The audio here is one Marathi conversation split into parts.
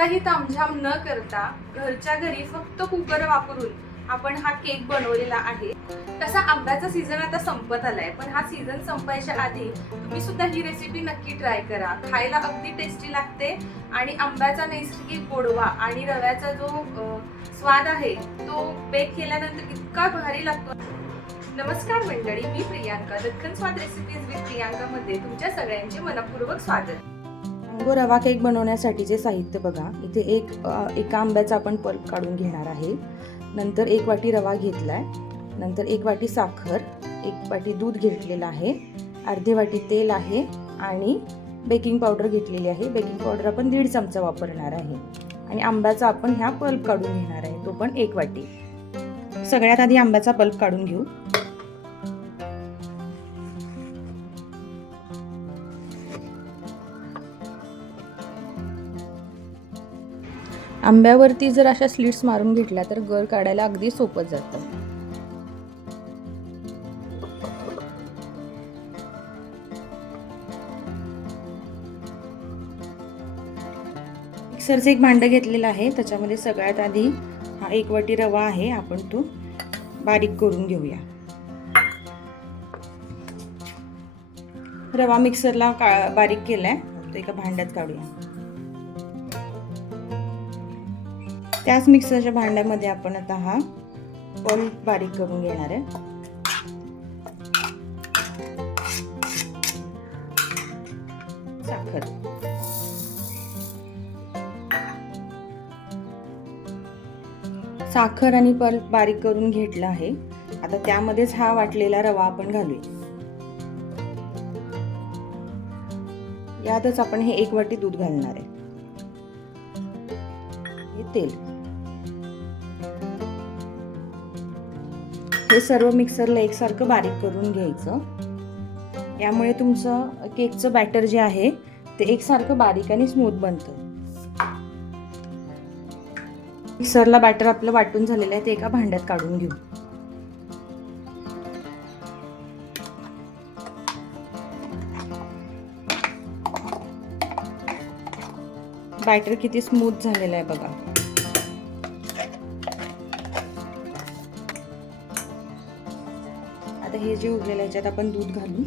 कोणताही तामझाम न करता घरच्या घरी फक्त कुकर वापरून आपण हा केक बनवलेला आहे। तसा आंब्याचा सीझन आता संपत आलाय, पण हा सीझन संपायच्या आधी तुम्ही सुद्धा ही रेसिपी नक्की ट्राय करा। खायला अगदी टेस्टी लागते आणि आंब्याचा नैसर्गिक गोडवा आणि रव्याचा जो स्वाद आहे तो बेक केल्यानंतर इतका भारी लागतो। नमस्कार मंडळी, मी प्रियांका, दख्खन स्वाद रेसिपीज विथ प्रियांका मध्ये तुमच्या सगळ्यांचे मनपूर्वक स्वागत। मँगो रवा केक बनवण्यासाठीचे साहित्य बघा। इथे एका आंब्याचा आपण पल्प काढून घेणार आहे। नंतर 1 वाटी रवा घेतलाय, नंतर 1 वाटी साखर, 1 वाटी दूध घेतलेलं आहे, अर्धी वाटी तेल आहे आणि बेकिंग पावडर घेतलेली आहे। बेकिंग पावडर आपण 1.5 चमचा वापरणार आहे आणि आंब्याचा आपण ह्या पल्प काढून घेणार आहे, तो पण 1 वाटी। सगळ्यात आधी आंब्याचा पल्प काढून घेऊ। आंब्यावरती जर अशा स्लिट्स मारून घेतल्या तर गर काढायला अगदी सोपं जातं। मिक्सरचं एक भांडं घेतलेलं आहे, त्याच्यामध्ये सगळ्यात आधी हा 1 वाटी रवा आहे, आपण तो बारीक करून घेऊया। रवा मिक्सरला बारीक केलाय, तो एका भांड्यात काढूया। त्याच मिक्सरच्या भांड्यामध्ये आपण आता हा पल्प बारीक करून घेणार आहे। साखर आणि पल्प बारीक करून घेतला आहे। आता त्यामध्येच हा वाटलेला रवा आपण घालूया। यातच आपण हे 1 वाटी दूध घालणार आहे, तेल, हे सर्व मिक्सरला एकसारखं बारीक करून घ्यायचं। यामुळे तुमचं केकचं बॅटर जे आहे ते एकसारखं बारीक आणि स्मूथ बनतं। मिक्सरला बॅटर आपलं वाटून झालेलं आहे, ते एका भांड्यात काढून घेऊ। बॅटर किती स्मूथ झालेलं आहे बघा। आता हे जे उरलेलं आहे त्यात आपण दूध घालून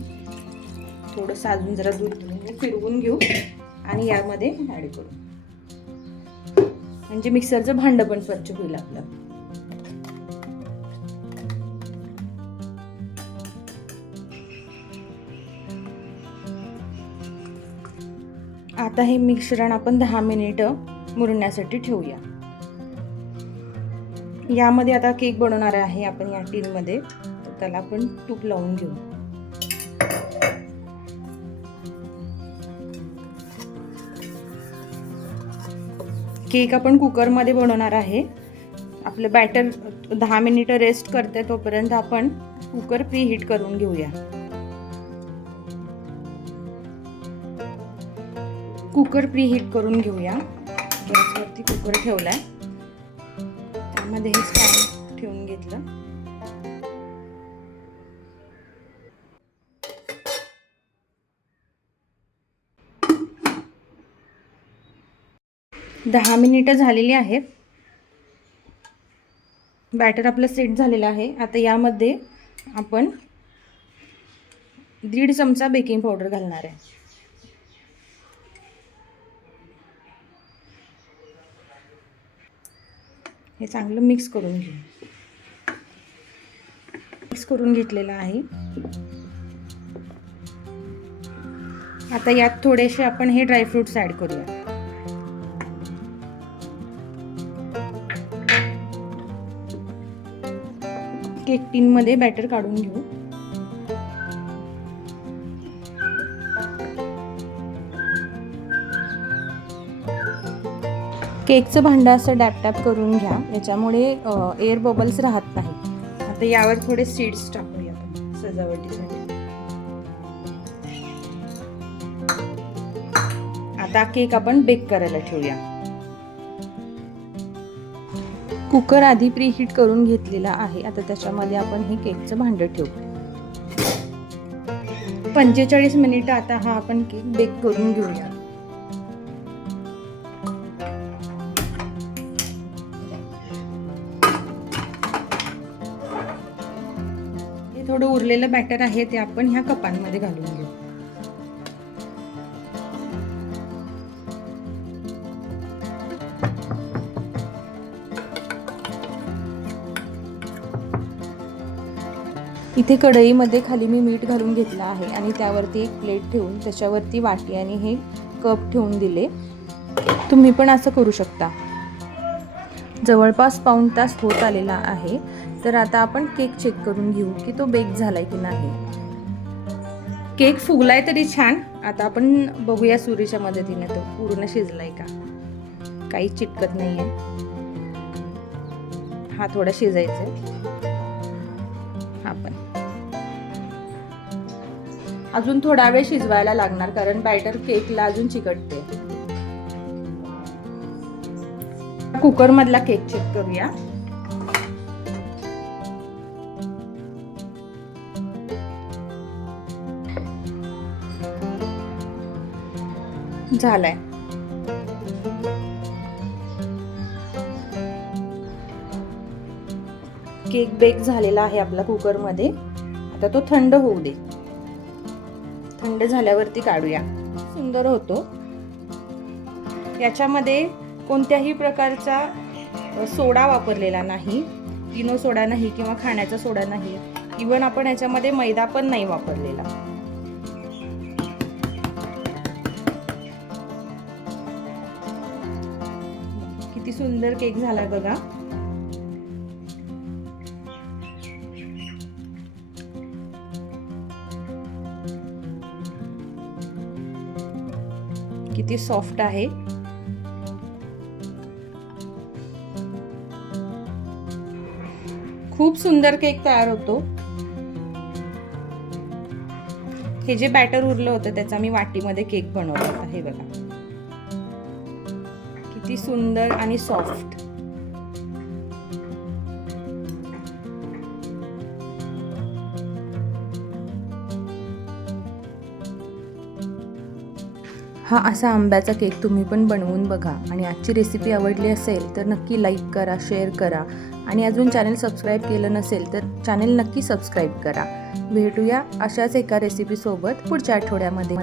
थोडंसं अजून जरा दूध फिरवून घेऊ आणि यामध्ये ऍड करू, म्हणजे मिक्सरचं भांडं पण स्वच्छ होईल आपलं। आता हे मिश्रण आपण 10 मिनिटं मुरण्यासाठी ठेवूया। यामध्ये आता केक बनवणार आहे आपण या टीन मध्ये, तर त्याला आपण तूप लावून घेऊ। केक आपण कुकर मध्ये बनवणार आहे। आपलं बॅटर 10 मिनिटं रेस्ट करते, तोपर्यंत आपण कुकर प्री हीट करून घेऊया। कुकर प्री हीट करून घेऊया। गॅसवरती कुकर ठेवलाय, त्यामध्ये हे स्टँड ठेवून घेतलं। दहा मिनिटं झालेली आहेत। बॅटर आपलं सेट झालेलं आहे। आता यामध्ये आपण 1.5 चमचा बेकिंग पावडर घालणार आहे। हे चांगलं मिक्स करून घेऊ। मिक्स करून घेतलेलं आहे। आता यात थोडेसे आपण हे ड्रायफ्रुट्स ऍड करूया। केक टीन मध्ये बॅटर काढून घेऊ। केकचं भांडं असं डॅप करून घ्या, याच्यामुळे एअर बबल्स राहत नाही। आता यावर थोडे सीड्स टाकूया आपण सजावटीसाठी। आता केक आपण बेक करायला ठेवूया। कुकर आधी प्री हीट करून घेतलेला आहे। आता त्याच्यामध्ये आपण हे केकचं भांडं ठेवू। 45 मिनिटं आता हा आपण केक बेक करून घेऊया। थोडं उरलेलं बॅटर आहे ते आपण ह्या कपांमध्ये घालून घेऊ. इथे कढईमध्ये खाली मी मीठ घालून घेतलं आहे आणि त्यावरती एक प्लेट ठेवून त्याच्यावरती वाटी आणि हे कप ठेवून दिले. तुम्ही पण असं करू शकता. जवळपास पाऊण तास होत आलेला आहे. तर आता आपण केक चेक करून घेऊ की तो बेक झालाय की नाही. केक फुगलाय तरी छान. आता आपण बघूया सुरीच्या मदतीने तो पूर्ण शिजलाय का. काही चिटकत नाहीये. हा थोडा शिजायचा आहे. हा पण अजून थोडा वेळ शिजवायला लागणार कारण बॅटर केकला अजून चिकटते. कुकर मधला केक चेक करूया. झालाय. केक बेक झालेला आहे आपला कुकर मध्ये. आता तो थंड होऊ दे. थंड झाल्यावरती काढूया. सुंदर होतो. याच्यामध्ये कोणत्याही प्रकारचा सोडा वापरलेला नाही. इनो सोडा नाही किंवा खाण्याचा सोडा नाही. इवन आपण याच्यामध्ये मैदा पण नाही वापरलेला. किती सुंदर केक झाला बघा. किती सॉफ्ट आहे. खूप सुंदर केक तयार होतो. हे जे बॅटर उरलं होतं त्याचा मी वाटीमध्ये केक बनवला होता. हे बघा किती सुंदर आणि सॉफ्ट. हा असा आंब्याचा केक तुम्ही पण बनवून बघा. आणि आजची रेसिपी आवडली असेल तर नक्की लाईक करा, शेअर करा आणि अजून चॅनल सबस्क्राईब केलं नसेल तर चॅनल नक्की सबस्क्राईब करा. भेटूया अशाच एका रेसिपीसोबत पुढच्या आठवड्यामध्ये.